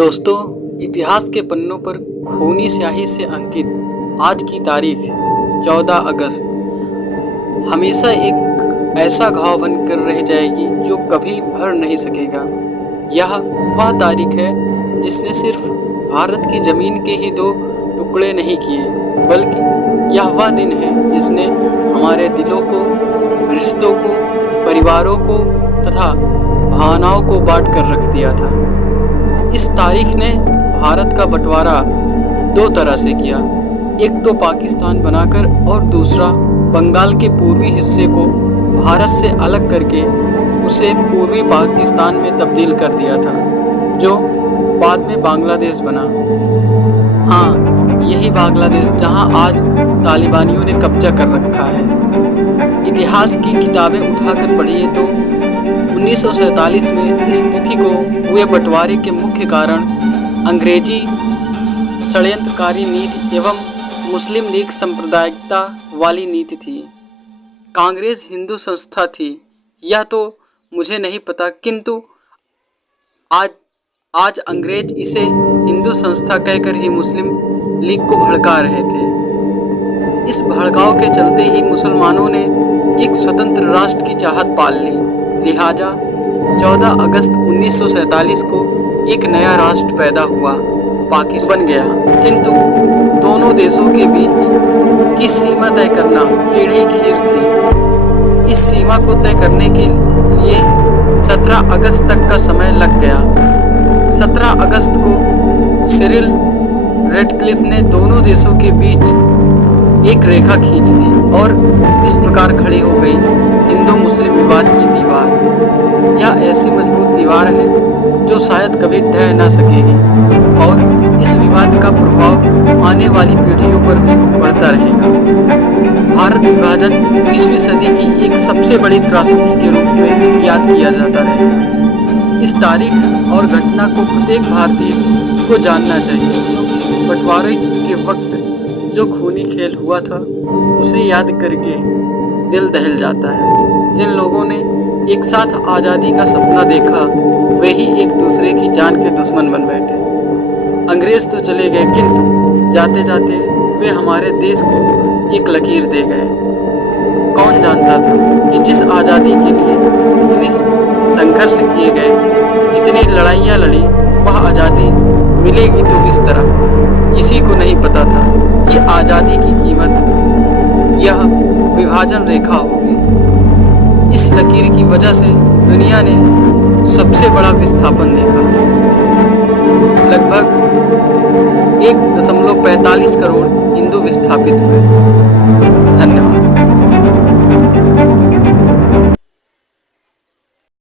दोस्तों, इतिहास के पन्नों पर खूनी स्याही से अंकित आज की तारीख 14 अगस्त हमेशा एक ऐसा घाव बनकर रह जाएगी जो कभी भर नहीं सकेगा। यह वह तारीख है जिसने सिर्फ भारत की ज़मीन के ही दो टुकड़े नहीं किए, बल्कि यह वह दिन है जिसने हमारे दिलों को, रिश्तों को, परिवारों को तथा भावनाओं को बांट कर रख दिया था। इस तारीख ने भारत का बंटवारा दो तरह से किया, एक तो पाकिस्तान बनाकर और दूसरा बंगाल के पूर्वी हिस्से को भारत से अलग करके उसे पूर्वी पाकिस्तान में तब्दील कर दिया था, जो बाद में बांग्लादेश बना। हाँ, यही बांग्लादेश जहां आज तालिबानियों ने कब्जा कर रखा है। इतिहास की किताबें उठाकर पढ़िए तो 1947 में इस तिथि को हुए बंटवारे के मुख्य कारण अंग्रेजी षड्यंत्रकारी नीति एवं मुस्लिम लीग सांप्रदायिकता वाली नीति थी। कांग्रेस हिंदू संस्था थी, यह तो मुझे नहीं पता, किंतु आज अंग्रेज इसे हिंदू संस्था कहकर ही मुस्लिम लीग को भड़का रहे थे। इस भड़काव के चलते ही मुसलमानों ने एक स्वतंत्र राष्ट्र की चाहत पाल ली। लिहाजा 14 अगस्त 1947 को एक नया राष्ट्र पैदा हुआ, पाकिस्तान बन गया। किंतु दोनों देशों के बीच की सीमा तय करना टेढ़ी खीर थी। इस सीमा को तय करने के लिए 17 अगस्त तक का समय लग गया। 17 अगस्त को सिरिल रेडक्लिफ ने दोनों देशों के बीच एक रेखा खींच दी और इस प्रकार खड़ी हो गई हिंदू मुस्लिम विवाद की दीवार। यह ऐसी मजबूत दीवार है जो शायद कभी ढह ना सकेगी और इस विवाद का प्रभाव आने वाली पीढ़ियों पर भी पड़ता रहेगा। भारत विभाजन 20वीं सदी की एक सबसे बड़ी त्रासदी के रूप में याद किया जाता रहेगा। इस तारीख और घटना को प्रत्येक भारतीय को जानना चाहिए, क्योंकि बंटवारे के वक्त जो खूनी खेल हुआ था उसे याद करके दिल दहल जाता है। जिन लोगों ने एक साथ आज़ादी का सपना देखा वे ही एक दूसरे की जान के दुश्मन बन बैठे। अंग्रेज तो चले गए, किंतु जाते जाते वे हमारे देश को एक लकीर दे गए। कौन जानता था कि जिस आज़ादी के लिए इतने संघर्ष किए गए, इतनी लड़ाइयाँ लड़ी, वह आज़ादी मिलेगी तो इस तरह। किसी को नहीं पता था कि आज़ादी की कीमत यह विभाजन रेखा होगी। इस लकीर की वजह से दुनिया ने सबसे बड़ा विस्थापन देखा। लगभग 1.45 करोड़ हिंदू विस्थापित हुए।